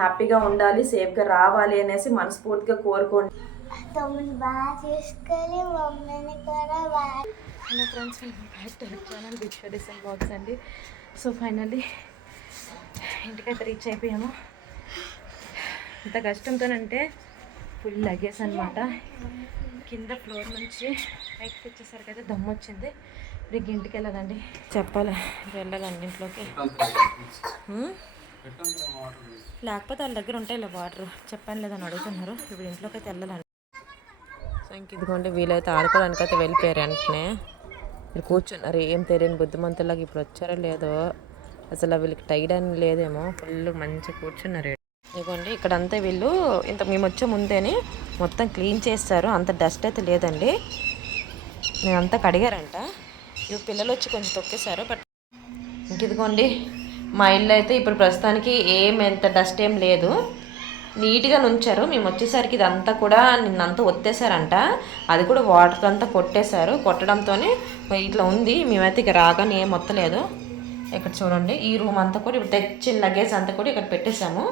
హ్యాపీగా ఉండాలి, సేఫ్గా రావాలి అనేసి మనస్ఫూర్తిగా కోరుకోండి. హలో ఫ్రెండ్స్, ఛానల్ విశ్వదేశం బ్లాగ్స్ అండి. సో ఫైనల్లీ ఇంటికైతే రీచ్ అయిపోయాము. ఇంత కష్టంతోనంటే ఫుల్ లగేజ్ అనమాట. కింద ఫ్లోర్ నుంచి పైకి వచ్చేసరికి అయితే దమ్ము వచ్చింది. ఇప్పుడు ఇంటికి వెళ్ళాలండి, చెప్పాలి వెళ్ళాలండి ఇంట్లోకి. లేకపోతే వాళ్ళ దగ్గర ఉంటాయి ఇలా వాటర్, చెప్పాను లేదని అడుగుతున్నారు. ఇప్పుడు ఇంట్లోకి అయితే వెళ్ళాలండి. సో ఇంక ఇదిగోండి వీలైతే ఆడుకోవడానికి అయితే వెళ్ళిపోయారు. వెంటనే మీరు కూర్చున్నారు, ఏం తెలియని బుద్ధిమంతులాగా. ఇప్పుడు వచ్చారో లేదో అసలు వీళ్ళకి టైడ్ అని లేదేమో, ఫుల్ మంచిగా కూర్చున్నారు. ఇదిగోండి ఇక్కడంతా వీళ్ళు ఇంత మేము వచ్చే ముందేని మొత్తం క్లీన్ చేస్తారు. అంత డస్ట్ అయితే లేదండి, నేను అంతా కడిగారంట. ఇవి పిల్లలు వచ్చి కొంచెం తొక్కేశారు. బట్ ఇంక ఇదిగోండి మా ఇల్లు అయితే ఇప్పుడు ప్రస్తుతానికి ఎంత డస్ట్ ఏం లేదు, నీట్గా ఉంచారు. మేము వచ్చేసరికి ఇదంతా కూడా నిన్నంతా ఒత్తేసారంట. అది కూడా వాటర్ అంతా కొట్టేశారు. కొట్టడంతోనే ఇట్లా ఉంది. మేమైతే ఇక రాగానే ఏం మొత్తలేదు. ఇక్కడ చూడండి ఈ రూమ్ అంతా కూడా ఇప్పుడు తెచ్చిన లగేజ్ అంతా కూడా ఇక్కడ పెట్టేశాము.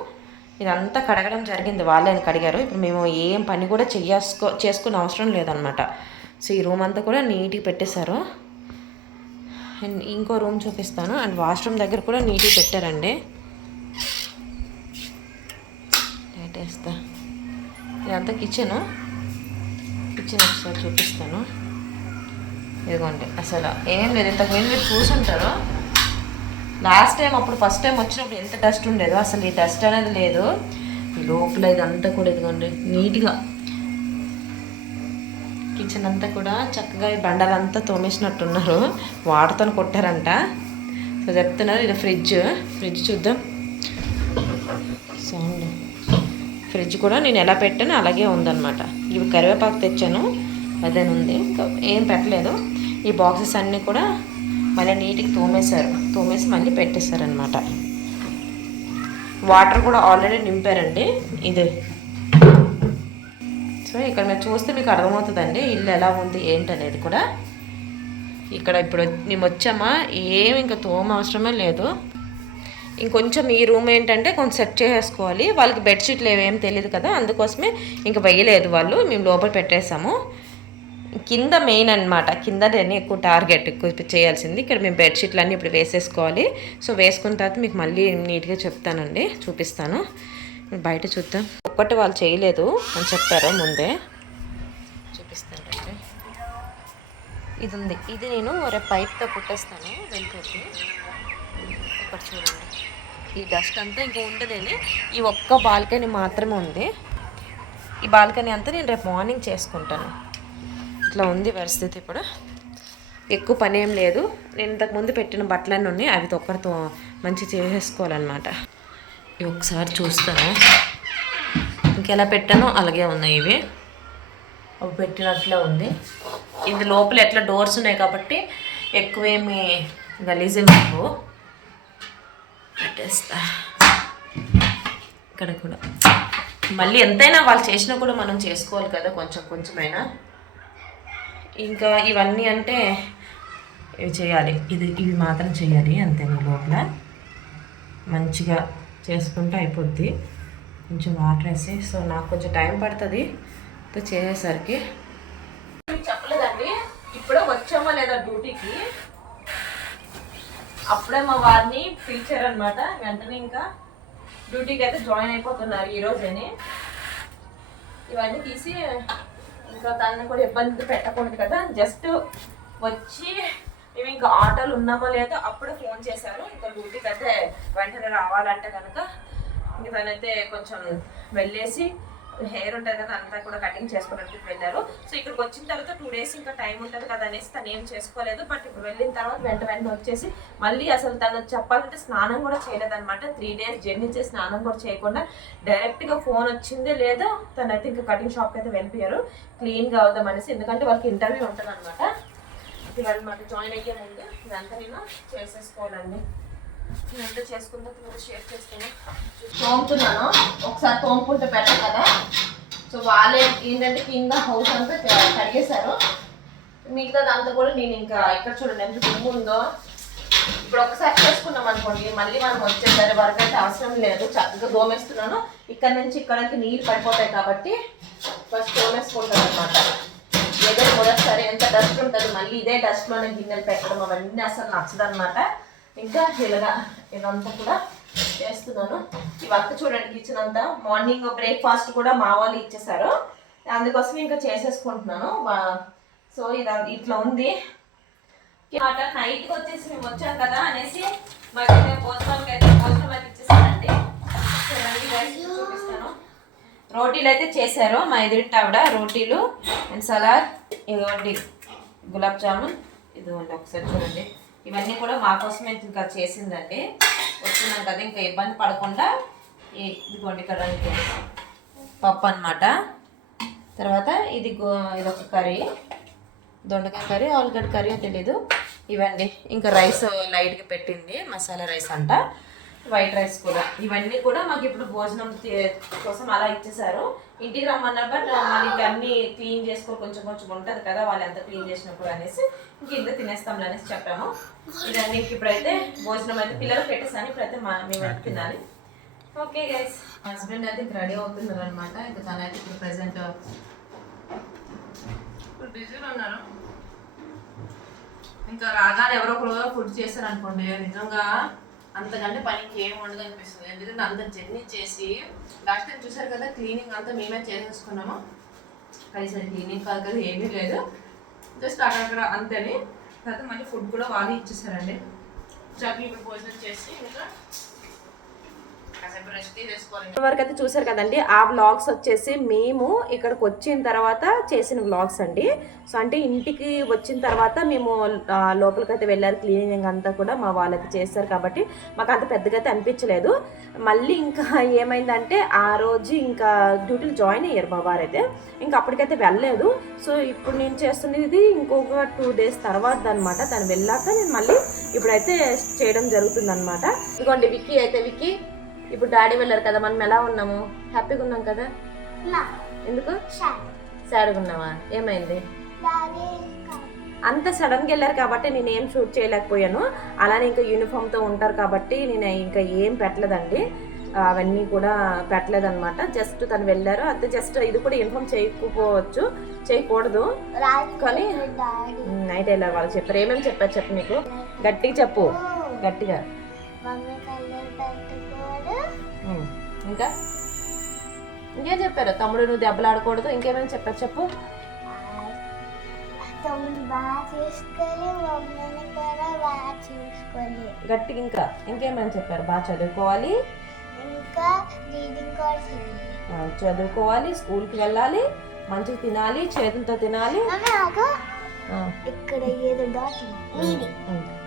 ఇదంతా కడగడం జరిగింది, వాళ్ళే కడిగారు. ఇప్పుడు మేము ఏం పని కూడా చేసుకునే అవసరం లేదనమాట. సో ఈ రూమ్ అంతా కూడా నీట్గా పెట్టేశారు. అండ్ ఇంకో రూమ్ చూపిస్తాను. అండ్ వాష్రూమ్ దగ్గర కూడా నీట్గా పెట్టారండి. లైట్ వేస్తా. ఇదంతా కిచెన్ ఒకసారి చూపిస్తాను. ఇదిగోండి అసలు ఏం లేదు. ఇంతకుముందు మీరు చూసుంటారు లాస్ట్ టైం, అప్పుడు ఫస్ట్ టైం వచ్చినప్పుడు ఎంత డస్ట్ ఉండేదో అసలు ఈ డస్ట్ అనేది లేదు. ఈ లోపల ఇదంతా కూడా ఇదిగోండి నీట్గా కిచెన్ అంతా కూడా చక్కగా ఈ బండలంతా తోమేసినట్టున్నారు, వాటర్తో కొట్టారంట. సో చెప్తున్నారు. ఇది ఫ్రిడ్జ్ చూద్దాం. సౌండ్ ఫ్రిడ్జ్ కూడా నేను ఎలా పెట్టానో అలాగే ఉందన్నమాట. ఇవి కరివేపాకు తెచ్చాను, అదే ఉంది, ఇంకా ఏం పెట్టలేదు. ఈ బాక్సెస్ అన్నీ కూడా మళ్ళీ నీట్గా తోమేసి మళ్ళీ పెట్టేశారనమాట. వాటర్ కూడా ఆల్రెడీ నింపారండి. ఇది సో ఇక్కడ మీరు చూస్తే మీకు అర్థమవుతుందండి ఇల్లు ఎలా ఉంది ఏంటనేది కూడా. ఇక్కడ ఇప్పుడు మేము వచ్చామా, ఏమి ఇంకా తోమ అవసరమే లేదు. ఇంకొంచెం ఈ రూమ్ ఏంటంటే కొంచెం సెట్ చేసుకోవాలి. వాళ్ళకి బెడ్షీట్లు ఏమేమి తెలియదు కదా, అందుకోసమే ఇంకా వేయలేదు వాళ్ళు, మేము లోపల పెట్టేసాము. కింద మెయిన్ అనమాట, కిందనే ఎక్కువ టార్గెట్ ఎక్కువ చేయాల్సింది. ఇక్కడ మేము బెడ్షీట్లు అన్నీ ఇప్పుడు వేసేసుకోవాలి. సో వేసుకున్న తర్వాత మీకు మళ్ళీ నీట్గా చెప్తానండి, చూపిస్తాను. బయట చూద్దాం. ఒక్కటి వాళ్ళు చేయలేదు అని చెప్పారు ముందే, చూపిస్తానండి. ఇది ఉంది, ఇది నేను రేపు పైప్తో కుట్టేస్తాను వెళ్ళిపోతే. ఇక్కడ చూడండి ఈ డస్ట్ అంతా ఇంకా ఉండదేని, ఈ ఒక్క బాల్కనీ మాత్రమే ఉంది. ఈ బాల్కనీ అంతా నేను రేపు మార్నింగ్ చేసుకుంటాను. ఇట్లా ఉంది పరిస్థితి. ఇప్పుడు ఎక్కువ పని ఏం లేదు. నేను ఇంతకుముందు పెట్టిన బట్టలన్నీ ఉన్నాయి, అవి ఒక్కరితో మంచి చేసేసుకోవాలన్నమాట. ఇవి ఒకసారి చూస్తాను. ఇంకెలా పెట్టానో అలాగే ఉన్నాయి ఇవి, అవి పెట్టినట్లే ఉంది. ఇది లోపల ఎట్లా డోర్స్ ఉన్నాయి కాబట్టి ఎక్కువేమి గలీజే మాకు. పెట్టేస్తా. ఇక్కడ కూడా మళ్ళీ ఎంతైనా వాళ్ళు చేసినా కూడా మనం చేసుకోవాలి కదా, కొంచెమైనా. ఇంకా ఇవన్నీ అంటే ఇవి చేయాలి, ఇవి మాత్రం చేయాలి అంతే. లోపల మంచిగా చేసుకుంటే అయిపోద్ది. కొంచెం వాటర్ వేసి, సో నాకు కొంచెం టైం పడుతుంది చేసేసరికి. చెప్పలేదండి, ఇప్పుడే వచ్చామా లేదా డ్యూటీకి, అప్పుడే మా వారిని పిలిచారనమాట. వెంటనే ఇంకా డ్యూటీకి అయితే జాయిన్ అయిపోతున్నారు ఈరోజేని. ఇవన్నీ తీసి ఇంకా తనని కూడా ఇబ్బంది పెట్టకూడదు కదా, జస్ట్ వచ్చి మేము ఇంకా ఆటోలు ఉన్నామో లేదో అప్పుడే ఫోన్ చేశారు. ఇంకా డ్యూటీకి అయితే వెంటనే రావాలంటే కనుక ఇంక తనైతే కొంచెం వెళ్ళేసి హెయిర్ ఉంటుంది కదా అంతా కూడా కటింగ్ చేసుకోవడానికి వెళ్ళారు. సో ఇక్కడికి వచ్చిన తర్వాత 2 days ఇంకా టైం ఉంటుంది కదా అనేసి తను ఏం చేసుకోలేదు. బట్ ఇప్పుడు వెళ్ళిన తర్వాత వెంటనే వచ్చేసి మళ్ళీ అసలు తను చెప్పాలంటే స్నానం కూడా చేయలేదన్నమాట. 3 days జర్నీ చేసి స్నానం కూడా చేయకుండా డైరెక్ట్గా ఫోన్ వచ్చిందే లేదో తనైతే ఇంకా కటింగ్ షాప్కి అయితే వెళ్ళిపోయారు క్లీన్గా అవుదాం అనేసి. ఎందుకంటే వాళ్ళకి ఇంటర్వ్యూ ఉంటుంది అనమాట. ఇవాళ మాకు జాయిన్ అయ్యే ముందు ఇదంతా నేను చేసేసుకోవాలండి. నేనంతా చేసుకుంటే మీరు షేర్ చేస్తాను. తోముతున్నాను, ఒకసారి తోముకుంటే బెటర్ కదా. సో వాళ్ళే ఏంటంటే కింద హౌస్ అంతా కడిగేశారు. మిగతాది అంతా కూడా నేను ఇంకా ఇక్కడ చూడండి ఎంత దుమ్ము ఉందో. ఇప్పుడు ఒకసారి చేసుకున్నాం అనుకోండి, మళ్ళీ మనం వచ్చేసరి వరకు అయితే అవసరం లేదు. చక్కగా దోమేస్తున్నాను. ఇక్కడ నుంచి ఇక్కడికి నీళ్ళు పడిపోతాయి కాబట్టి ఫస్ట్ దోమేసుకుంటాను అనమాట. ఏదో మొదటిసారి ఎంత డస్ట్ ఉంటుంది, మళ్ళీ ఇదే డస్ట్లోనే గిన్నెలు పెట్టడం అవన్నీ అసలు నచ్చదనమాట. ఇంకా ఇదంతా కూడా చేస్తున్నాను. ఈ వర్క్ చూడండి, కిచెన్ అంతా. మార్నింగ్ బ్రేక్ఫాస్ట్ కూడా మా వాళ్ళు ఇచ్చేసారు, అందుకోసం ఇంకా చేసేసుకుంటున్నాను. సో ఇట్లా ఉంది మాట. నైట్కి వచ్చేసి మేము వచ్చాం కదా అనేసి మాకు భోజనం అయితే ఇచ్చేసానండి. చూపిస్తాను. రోటీలు అయితే చేశారు మా ఎదురింటి ఆవిడ. రోటీలు అండ్ సలాడ్, ఇదిగోండి గులాబ్ జామున్, ఇదిగోండి ఒకసారి చూడండి. ఇవన్నీ కూడా మా కోసమే ఇంకా చేసిందండి. వచ్చినాం కదా ఇంకా ఇబ్బంది పడకుండా. ఇదిగోండి ఇక్కడ పప్పు అనమాట. తర్వాత ఇదొక కర్రీ, దొండకాయ కర్రీ, ఆలుగడ్డ కర్రీ తెలీదు. ఇవండి ఇంకా రైస్ లైట్గా పెట్టింది, మసాలా రైస్ అంట, వైట్ రైస్ కూడా. ఇవన్నీ కూడా మాకు ఇప్పుడు భోజనం కోసం అలా ఇచ్చేసారు. ఇంటికి రమ్మన్నారు, బట్ మనకి అన్నీ క్లీన్ చేసుకో కొంచెం ఉంటుంది కదా, వాళ్ళు ఎంత క్లీన్ చేసినప్పుడు అనేసి ఇంక ఇంత తినేస్తాంలే అనేసి చెప్పాము. ఇదన్నీ ఇప్పుడైతే భోజనం అయితే పిల్లలు పెట్టేసాను, ఇప్పుడైతే మేము తినాలి. ఓకే గైస్, హస్బెండ్ అయితే ఇంక రెడీ అవుతున్నారు అనమాట. ఇంకా తనైతే ఇప్పుడు ప్రెసెంట్ ఇప్పుడు బిజీలో ఉన్నారు. ఇంకా రాగానే ఎవరో ఒకరు ఫుడ్ చేస్తారు అనుకోండి, నిజంగా అంతకంటే పనికి ఏం ఉండదు అనిపిస్తుంది. ఎందుకంటే అంత జర్నీ చేసి లాస్ట్ టైం చూసారు కదా, క్లీనింగ్ అంతా మేమే చేసేసుకున్నాము. కనీసం క్లీనింగ్ కాదు కదా, ఏమీ లేదు, జస్ట్ అక్కడక్కడ అంతేని. తర్వాత మళ్ళీ ఫుడ్ కూడా వాళ్ళే ఇచ్చేసారండి. చక్కగా ఇప్పుడు భోజనం చేసి ఇంకా వరకు అయితే చూసారు కదండి. ఆ వ్లాగ్స్ వచ్చేసి మేము ఇక్కడికి వచ్చిన తర్వాత చేసిన వ్లాగ్స్ అండి. సో అంటే ఇంటికి వచ్చిన తర్వాత మేము లోపలికి అయితే వెళ్ళారు, క్లీనింగ్ అంతా కూడా మా వాళ్ళైతే చేస్తారు కాబట్టి మాకు అంత పెద్దగా అయితే అనిపించలేదు. మళ్ళీ ఇంకా ఏమైందంటే ఆ రోజు ఇంకా డ్యూటీలు జాయిన్ అయ్యారు మా వారైతే, ఇంకా అప్పటికైతే వెళ్ళలేదు. సో ఇప్పుడు నేను చేస్తున్నది ఇంకొక 2 days తర్వాత అనమాట. తను వెళ్ళాక నేను మళ్ళీ ఇప్పుడైతే చేయడం జరుగుతుంది అనమాట. ఇదిగోండి విక్కీ ఇప్పుడు డాడీ వెళ్ళారు కదా, మనం ఎలా ఉన్నాము? హ్యాపీగా ఉన్నాం కదా. ఎందుకు సాడ్గా ఉన్నావా? ఏమైంది? అంత సడన్గా వెళ్ళారు కాబట్టి నేను ఏం షూట్ చేయలేకపోయాను. అలానే ఇంకా యూనిఫామ్తో ఉంటారు కాబట్టి నేను ఇంకా ఏం పెట్టలేదండి, అవన్నీ కూడా పెట్టలేదన్నమాట. జస్ట్ తను వెళ్ళారు అంతే. జస్ట్ ఇది కూడా ఇన్ఫామ్ చేయకూడదు కానీ నైట్ వెళ్ళారు వాళ్ళు చెప్పారు. ఏమేమి చెప్పారు చెప్పు, నీకు గట్టిగా చెప్పు, గట్టిగా. ఇంకా ఇంకేం చెప్పారు? తమ్ముడు నువ్వు దెబ్బలు ఆడకూడదు, ఇంకేమేమి చెప్పారు చెప్పు. గట్టిగా ఇంకా ఇంకేమేమి చెప్పారు? బాగా చదువుకోవాలి, స్కూల్కి వెళ్ళాలి, మంచిగా తినాలి, చేతులతో తినాలి.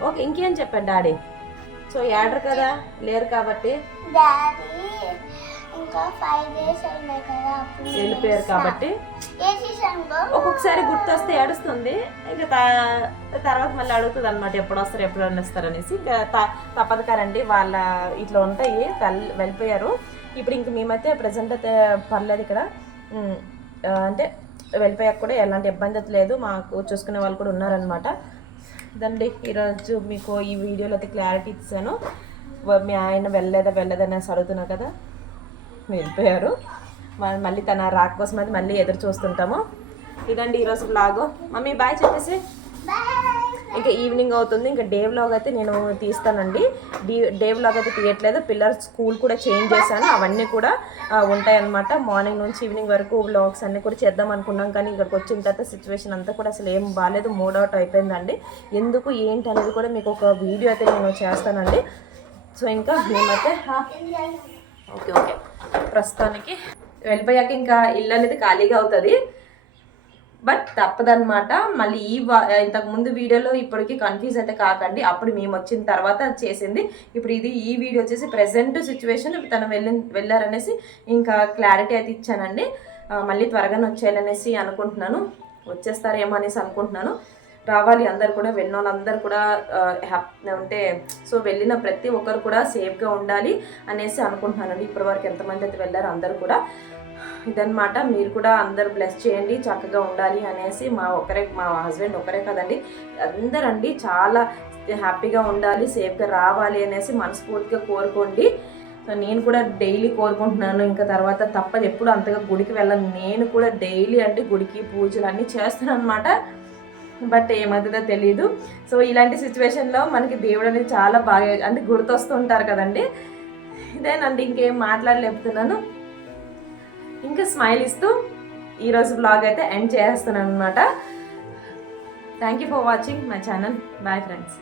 ఓకే, ఇంకేం చెప్పారు డాడీ? సో ఏడరు కదా, లేరు కాబట్టి వెళ్ళిపోయారు కాబట్టి ఒక్కొక్కసారి గుర్తొస్తే ఏడుస్తుంది. ఇంకా తర్వాత మళ్ళీ అడుగుతుంది అనమాట, ఎప్పుడు వస్తారు ఎప్పుడు వస్తారు అనేసి. ఇంకా తప్పదు కదండి, వాళ్ళ ఇట్లా ఉంటాయి. వెళ్ళిపోయారు. ఇప్పుడు ఇంక మేమైతే ప్రజెంట్ అయితే పర్లేదు ఇక్కడ, అంటే వెళ్ళిపోయాక కూడా ఎలాంటి ఇబ్బంది అయితే లేదు. మాకు చూసుకునే వాళ్ళు కూడా ఉన్నారనమాట. ఇదండి ఈరోజు మీకు ఈ వీడియోలో అయితే క్లారిటీ ఇచ్చాను. మీ ఆయన వెళ్ళలేదనేసి అడుగుతున్నా కదా, వెళ్ళిపోయారు. మళ్ళీ తన రాక కోసం అయితే మళ్ళీ ఎదురు చూస్తుంటాము. ఇదండి ఈరోజు వ్లాగ్. మమ్మీ బాయ్ చెప్పేసి. ఇంకా ఈవినింగ్ అవుతుంది, ఇంకా డే వ్లాగ్ అయితే నేను తీస్తానండి. డే వ్లాగ్ అయితే తీయట్లేదు, పిల్లల స్కూల్ కూడా చేంజ్ చేశాను, అవన్నీ కూడా ఉంటాయన్నమాట. మార్నింగ్ నుంచి ఈవినింగ్ వరకు వ్లాగ్స్ అన్నీ కూడా చేద్దాం అనుకున్నాం, కానీ ఇక్కడికి వచ్చిన తర్వాత సిచ్యువేషన్ అంతా కూడా అసలు ఏం బాగాలేదు, మూడ్ అవుట్ అయిపోయిందండి. ఎందుకు ఏంటి అనేది కూడా మీకు ఒక వీడియో అయితే నేను చేస్తానండి. సో ఇంకా మేమైతే ఓకే ప్రస్తుతానికి వెళ్ళిపోయాక ఇంకా ఇల్లు అనేది ఖాళీగా అవుతుంది, బట్ తప్పదనమాట. మళ్ళీ ఇంతకుముందు వీడియోలో ఇప్పటికీ కన్ఫ్యూజ్ అయితే కాకండి, అప్పుడు మేము వచ్చిన తర్వాత చేసింది. ఇప్పుడు ఈ వీడియో వచ్చేసి ప్రజెంట్ సిచ్యువేషన్, తను వెళ్ళారనేసి ఇంకా క్లారిటీ అయితే ఇచ్చానండి. మళ్ళీ త్వరగానే వచ్చేయాలనేసి అనుకుంటున్నాను, వచ్చేస్తారేమో అనేసి అనుకుంటున్నాను. రావాలి అందరు కూడా, వెళ్ళిన వాళ్ళందరూ కూడా హ్యాపీ ఉంటే, సో వెళ్ళిన ప్రతి ఒక్కరు కూడా సేఫ్గా ఉండాలి అనేసి అనుకుంటున్నానండి. ఇప్పటివరకు ఎంతమంది అయితే వెళ్ళారో అందరూ కూడా ఇదన్నమాట. మీరు కూడా అందరు బ్లెస్ చేయండి, చక్కగా ఉండాలి అనేసి. మా హస్బెండ్ ఒకరే కదండి, అందరండి చాలా హ్యాపీగా ఉండాలి, సేఫ్గా రావాలి అనేసి మనస్ఫూర్తిగా కోరుకోండి. సో నేను కూడా డైలీ కోరుకుంటున్నాను. ఇంకా తర్వాత తప్పదు, ఎప్పుడు అంతగా గుడికి వెళ్ళను. నేను కూడా డైలీ అంటే గుడికి పూజలు అన్నీ చేస్తాను అనమాట. బట్ ఏమవుతుందో తెలియదు. సో ఇలాంటి సిచ్యువేషన్లో మనకి దేవుడు అనేది చాలా బాగా అంటే గుర్తొస్తుంటారు కదండి. ఇదేనండి, ఇంకేం మాట్లాడలేపుతున్నాను. ఇంకా స్మైల్ ఇస్తూ ఈరోజు బ్లాగ్ అయితే ఎండ్ చేస్తున్నాను అనమాట. Thank you for watching my channel. Bye friends.